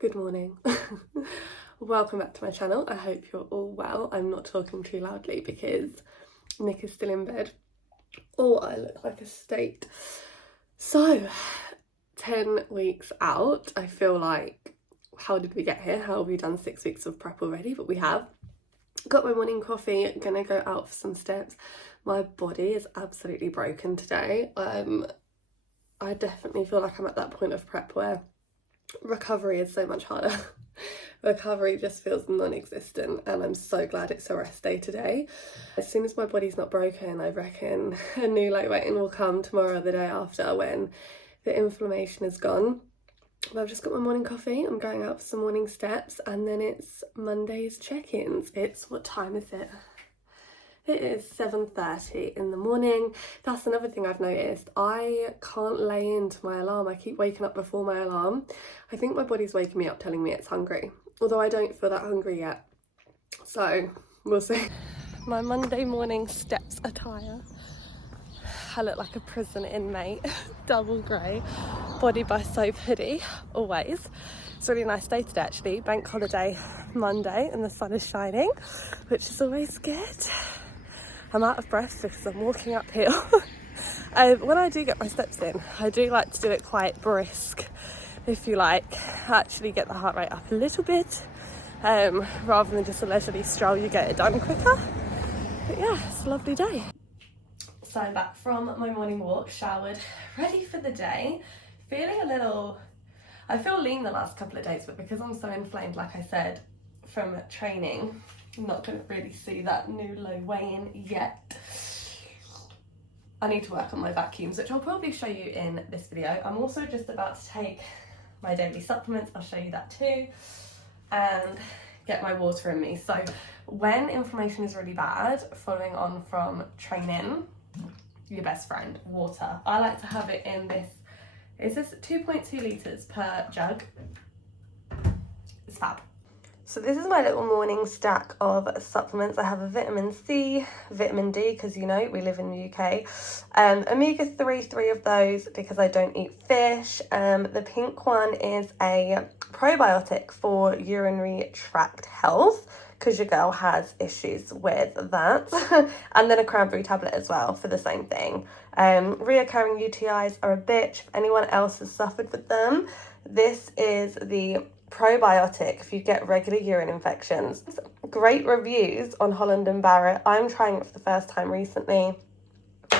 Good morning. Welcome back to my channel. I hope you're all well. I'm not talking too loudly because Nick is still in bed or I look like a state. So 10 weeks out, I feel like, how did we get here? How have we done 6 weeks of prep already? But we have. Got my morning coffee, gonna go out for some steps. My body is absolutely broken today. I definitely feel like I'm at that point of prep where recovery is so much harder. Recovery just feels non-existent, and I'm so glad it's a rest day today. As soon as my body's not broken, I reckon a new light weighting will come tomorrow or the day after when the inflammation is gone. But I've just got my morning coffee, I'm going out for some morning steps, and then it's Monday's check-ins. What time is it? It is 7:30 in the morning. That's another thing I've noticed. I can't lay into my alarm. I keep waking up before my alarm. I think my body's waking me up telling me it's hungry, although I don't feel that hungry yet. So we'll see. My Monday morning steps attire. I look like a prison inmate, double grey, body by soap hoodie, always. It's a really nice day today actually, bank holiday Monday, and the sun is shining, which is always good. I'm out of breath because I'm walking uphill. When I do get my steps in, I do like to do it quite brisk, if you like, actually get the heart rate up a little bit, rather than just a leisurely stroll. You get it done quicker. But yeah, it's a lovely day. So I'm back from my morning walk, showered, ready for the day. Feeling a little, I feel lean the last couple of days, but because I'm so inflamed, like I said, from training, I'm not going to really see that new low weigh-in yet. I need to work on my vacuums, which I'll probably show you in this video. I'm also just about to take my daily supplements, I'll show you that too, and get my water in me. So when inflammation is really bad, following on from training, your best friend, water. I like to have it in this, is this 2.2 litres per jug? It's fab. So this is my little morning stack of supplements. I have a vitamin C, vitamin D, because you know, we live in the UK. Omega-3, 3 of those because I don't eat fish. The pink one is a probiotic for urinary tract health, because your girl has issues with that. And then a cranberry tablet as well for the same thing. Reoccurring UTIs are a bitch. If anyone else has suffered with them, this is the probiotic if you get regular urine infections. Great reviews on Holland & Barrett. I'm trying it for the first time recently,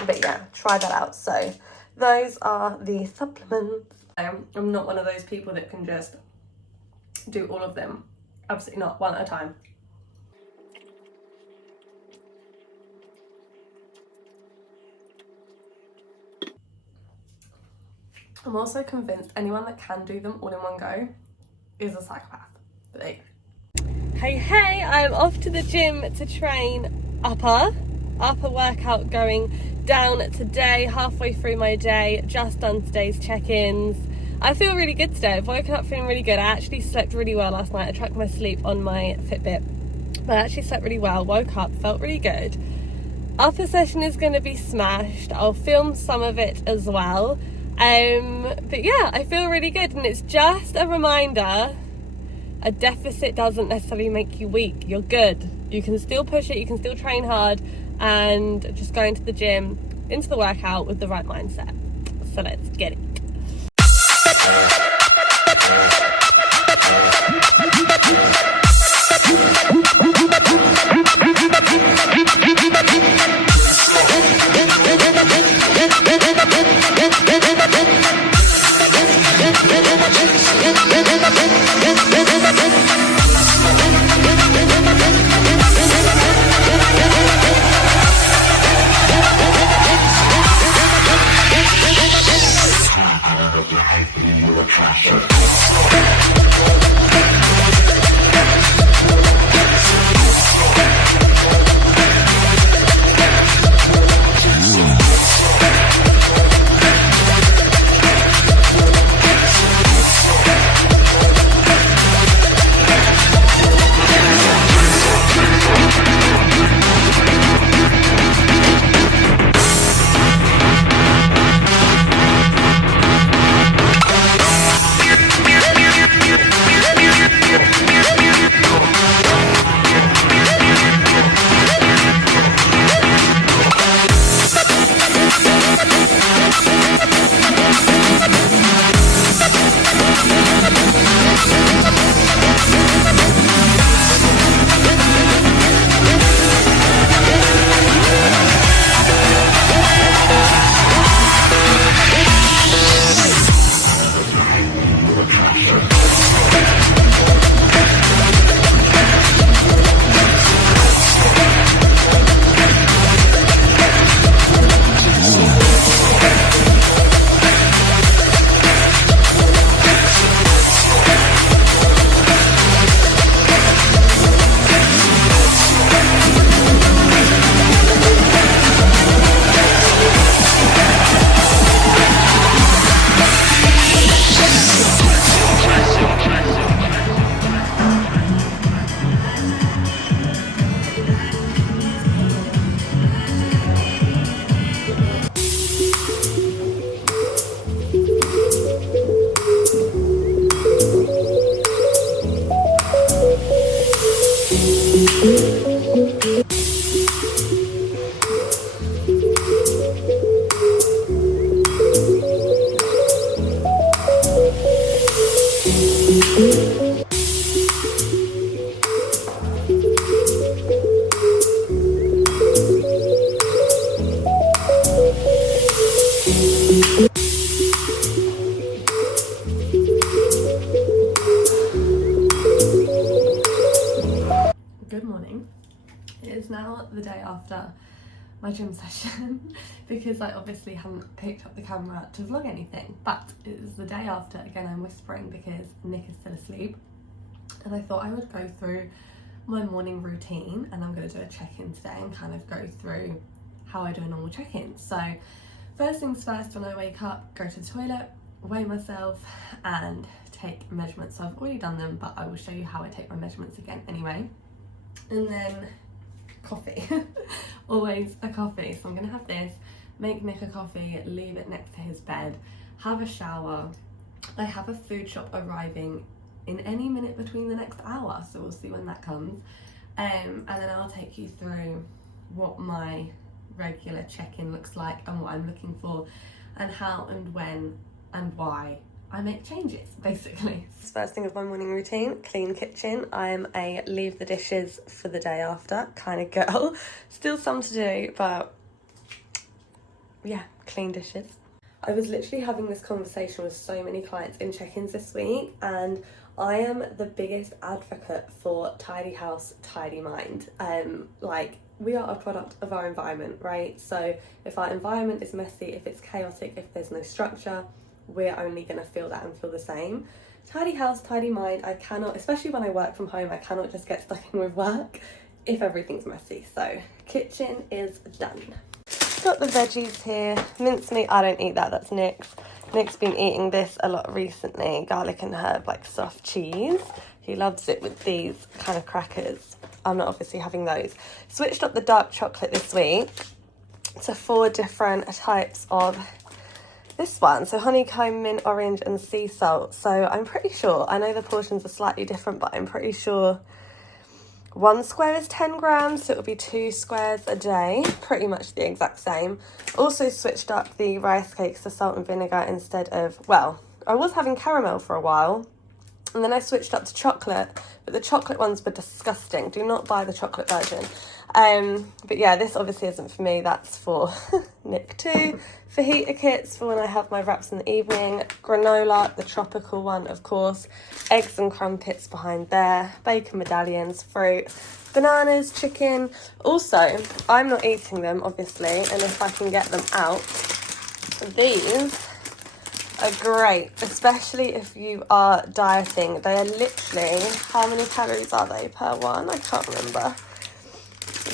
but yeah, try that out. So those are the supplements. I'm not one of those people that can just do all of them. Absolutely not, one at a time. I'm also convinced anyone that can do them all in one go is a psychopath. But there you go. Hey, I'm off to the gym to train upper workout going down today, halfway through my day, just done today's check-ins. I feel really good today. I've woken up feeling really good. I actually slept really well last night. I tracked my sleep on my Fitbit, but I actually slept really well, woke up, felt really good. Upper session is going to be smashed. I'll film some of it as well. But yeah, I feel really good, and it's just a reminder, a deficit doesn't necessarily make you weak. You're good. You can still push it, you can still train hard, and just go into the gym, into the workout with the right mindset. So let's get it. my gym session because I obviously hadn't picked up the camera to vlog anything, but it was the day after. Again, I'm whispering because Nick is still asleep, and I thought I would go through my morning routine, and I'm going to do a check-in today and kind of go through how I do a normal check-in. So first things first, when I wake up, go to the toilet, weigh myself and take measurements. So I've already done them, but I will show you how I take my measurements again anyway. And then coffee. Always a coffee. So I'm gonna have this, make Nick a coffee, leave it next to his bed, have a shower. I have a food shop arriving in any minute between the next hour, so we'll see when that comes. And then I'll take you through what my regular check-in looks like and what I'm looking for and how and when and why I make changes, basically. First thing of my morning routine, clean kitchen. I'm a leave the dishes for the day after kind of girl. Still some to do, but yeah, clean dishes. I was literally having this conversation with so many clients in check-ins this week, and I am the biggest advocate for tidy house, tidy mind. Like, we are a product of our environment, right? So if our environment is messy, if it's chaotic, if there's no structure, we're only going to feel that and feel the same. Tidy house, tidy mind. I cannot, especially when I work from home, I cannot just get stuck in with work if everything's messy. So kitchen is done. Got the veggies here. Mincemeat, I don't eat that, that's Nick's. Nick's been eating this a lot recently, garlic and herb, like soft cheese. He loves it with these kind of crackers. I'm not obviously having those. Switched up the dark chocolate this week to 4 different types of this one. So honeycomb, mint, orange and sea salt. So I'm pretty sure, I know the portions are slightly different, but I'm pretty sure 1 square is 10 grams, so it'll be 2 squares a day, pretty much the exact same. Also switched up the rice cakes to salt and vinegar instead of, well, I was having caramel for a while, and then I switched up to chocolate, but the chocolate ones were disgusting. Do not buy the chocolate version. But yeah, this obviously isn't for me, that's for Nick too. Fajita kits for when I have my wraps in the evening. Granola, the tropical one, of course. Eggs and crumpets behind there. Bacon medallions, fruit, bananas, chicken. Also, I'm not eating them, obviously, and if I can get them out, these are great, especially if you are dieting. They are literally, how many calories are they per one? I can't remember.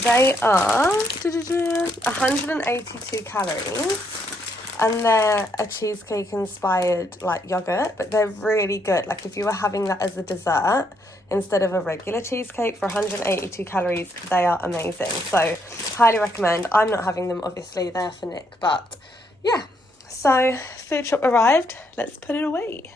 They are 182 calories, and they're a cheesecake inspired like yogurt, but they're really good. Like if you were having that as a dessert instead of a regular cheesecake for 182 calories, they are amazing. So highly recommend. I'm not having them, obviously, they're for Nick, but yeah. So food shop arrived, let's put it away.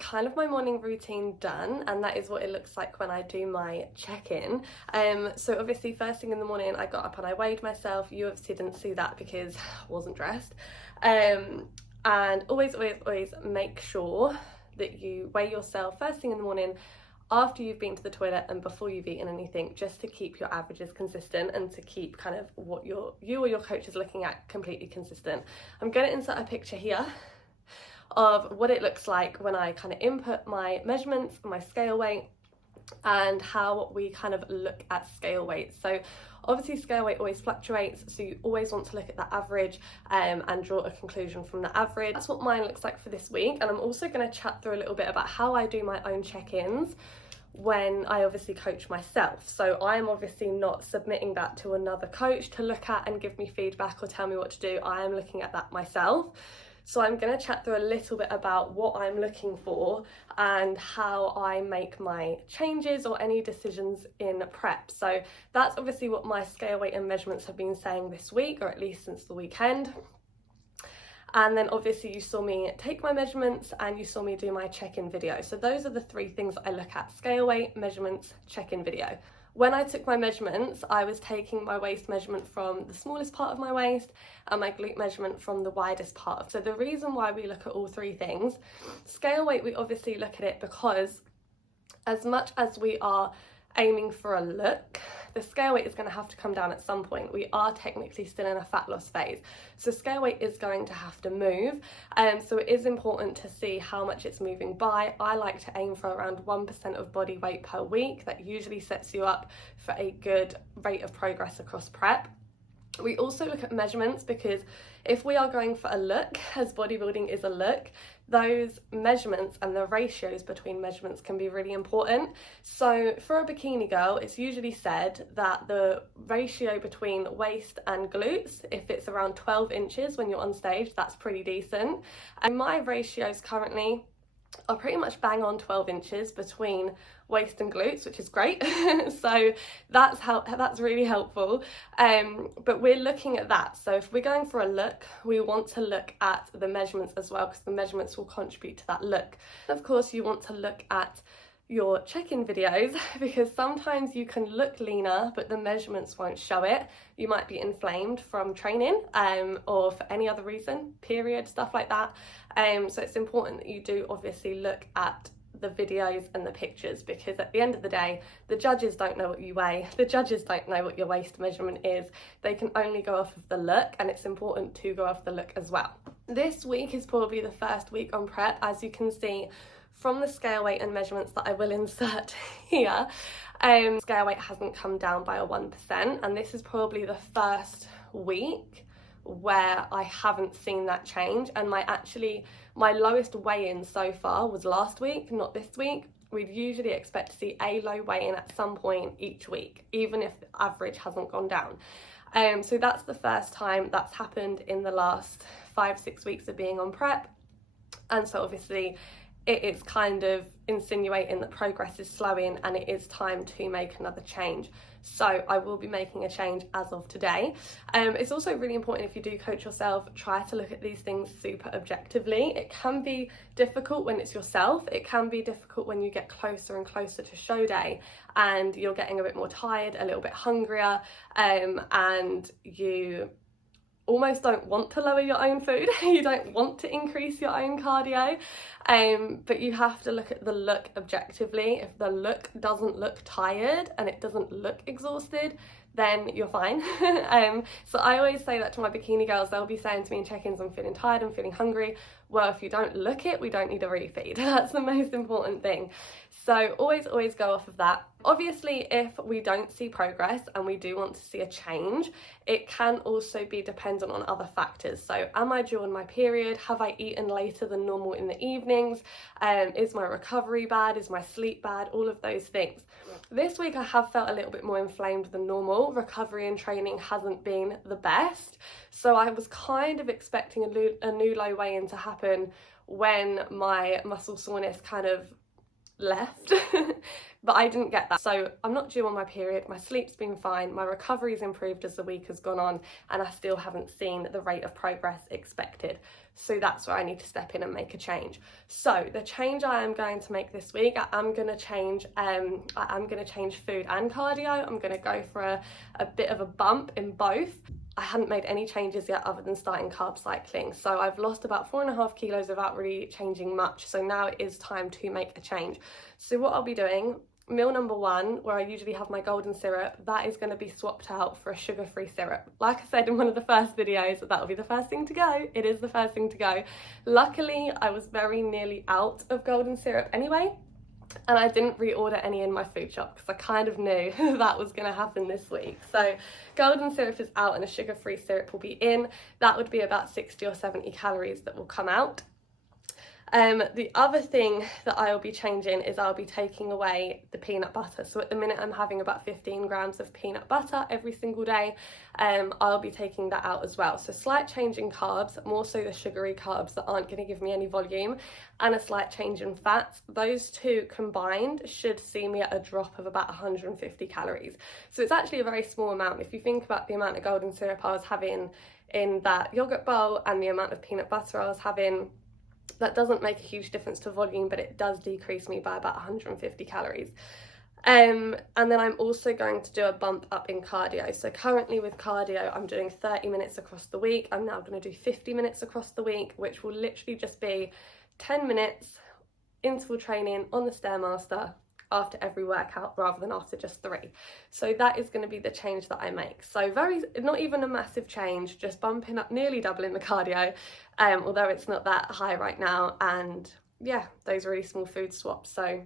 Kind of my morning routine done, and that is what it looks like when I do my check-in. So obviously first thing in the morning I got up and I weighed myself. You obviously didn't see that because I wasn't dressed. And always make sure that you weigh yourself first thing in the morning, after you've been to the toilet and before you've eaten anything, just to keep your averages consistent and to keep kind of what you or your coach is looking at completely consistent. I'm going to insert a picture here of what it looks like when I kind of input my measurements, my scale weight, and how we kind of look at scale weight. So obviously scale weight always fluctuates, so you always want to look at the average and draw a conclusion from the average. That's what mine looks like for this week, and I'm also going to chat through a little bit about how I do my own check-ins when I obviously coach myself. So I'm obviously not submitting that to another coach to look at and give me feedback or tell me what to do. I am looking at that myself. So I'm going to chat through a little bit about what I'm looking for and how I make my changes or any decisions in prep. So that's obviously what my scale weight and measurements have been saying this week, or at least since the weekend. And then obviously you saw me take my measurements and you saw me do my check-in video. So those are the three things I look at: scale weight, measurements, check-in video. When I took my measurements, I was taking my waist measurement from the smallest part of my waist and my glute measurement from the widest part. So the reason why we look at all three things, scale weight, we obviously look at it because as much as we are aiming for a look, the scale weight is going to have to come down at some point. We are technically still in a fat loss phase, so scale weight is going to have to move, so it is important to see how much it's moving by. I like to aim for around 1% of body weight per week. That usually sets you up for a good rate of progress across prep. We also look at measurements because if we are going for a look, as bodybuilding is a look, those measurements and the ratios between measurements can be really important. So for a bikini girl, it's usually said that the ratio between waist and glutes, if it's around 12 inches when you're on stage, that's pretty decent. And my ratios currently are pretty much bang on 12 inches between waist and glutes, which is great. So that's really helpful. But we're looking at that. So if we're going for a look, we want to look at the measurements as well, because the measurements will contribute to that look. Of course, you want to look at your check-in videos because sometimes you can look leaner but the measurements won't show it. You might be inflamed from training or for any other reason, period, stuff like that. So it's important that you do obviously look at the videos and the pictures, because at the end of the day, the judges don't know what you weigh, the judges don't know what your waist measurement is. They can only go off of the look, and it's important to go off the look as well. This week is probably the first week on prep, as you can see from the scale weight and measurements that I will insert here. Scale weight hasn't come down by a 1%, and this is probably the first week where I haven't seen that change. And my lowest weigh-in so far was last week, not this week. We'd usually expect to see a low weigh-in at some point each week, even if the average hasn't gone down. So that's the first time that's happened in the last 5-6 weeks of being on prep. And so obviously it is kind of insinuating that progress is slowing and it is time to make another change. So I will be making a change as of today. It's also really important, if you do coach yourself, try to look at these things super objectively. It can be difficult when it's yourself. It can be difficult when you get closer and closer to show day and you're getting a bit more tired, a little bit hungrier, and you almost don't want to lower your own food. You don't want to increase your own cardio, but you have to look at the look objectively. If the look doesn't look tired and it doesn't look exhausted, then you're fine. So I always say that to my bikini girls. They'll be saying to me in check-ins, I'm feeling tired, I'm feeling hungry. Well, if you don't look it, we don't need a refeed. That's the most important thing. So always go off of that. Obviously, if we don't see progress and we do want to see a change, it can also be dependent on other factors. So am I due on my period? Have I eaten later than normal in the evenings? Is my recovery bad? Is my sleep bad? All of those things. This week I have felt a little bit more inflamed than normal. Recovery and training hasn't been the best. So I was kind of expecting a new low weigh-in to happen when my muscle soreness kind of left. But I didn't get that. So I'm not due on my period, my sleep's been fine, my recovery's improved as the week has gone on, and I still haven't seen the rate of progress expected. So that's where I need to step in and make a change. So the change I am going to make this week, I am going to change food and cardio. I'm going to go for a bit of a bump in both. I hadn't made any changes yet other than starting carb cycling. So I've lost about 4.5 kilos without really changing much. So now it is time to make a change. So what I'll be doing, meal number 1, where I usually have my golden syrup, that is going to be swapped out for a sugar-free syrup. Like I said in one of the first videos, that will be the first thing to go. It is the first thing to go. Luckily, I was very nearly out of golden syrup anyway. and I didn't reorder any in my food shop because I kind of knew that was going to happen this week. So golden syrup is out and a sugar-free syrup will be in. That would be about 60 or 70 calories that will come out. The other thing that I will be changing is I'll be taking away the peanut butter. So at the minute I'm having about 15 grams of peanut butter every single day. I'll be taking that out as well. So slight change in carbs, more so the sugary carbs that aren't going to give me any volume, and a slight change in fats. Those two combined should see me at a drop of about 150 calories. So it's actually a very small amount. If you think about the amount of golden syrup I was having in that yogurt bowl and the amount of peanut butter I was having, that doesn't make a huge difference to volume, but it does decrease me by about 150 calories. And then I'm also going to do a bump up in cardio. So currently with cardio, I'm doing 30 minutes across the week. I'm now going to do 50 minutes across the week, which will literally just be 10 minutes interval training on the Stairmaster after every workout rather than after just 3. So that is going to be the change that I make. So not even a massive change, just bumping up, nearly doubling the cardio, although it's not that high right now, and yeah, those really small food swaps. So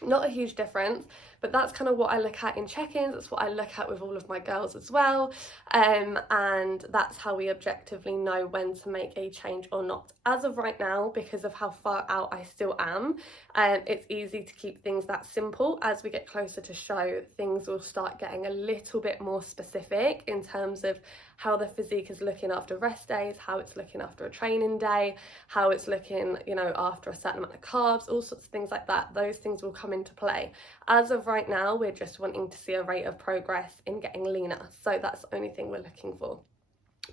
not a huge difference, but that's kind of what I look at in check-ins. That's what I look at with all of my girls as well, and that's how we objectively know when to make a change or not. As of right now, because of how far out I still am, it's easy to keep things that simple. As we get closer to show, things will start getting a little bit more specific in terms of how the physique is looking after rest days, how it's looking after a training day, how it's looking, you know, after a certain amount of carbs, all sorts of things like that. Those things will come into play. As of right now, we're just wanting to see a rate of progress in getting leaner. So that's the only thing we're looking for.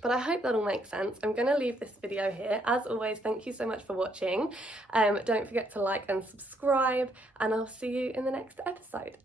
But I hope that all makes sense. I'm going to leave this video here. As always, thank you so much for watching. Don't forget to like and subscribe, and I'll see you in the next episode.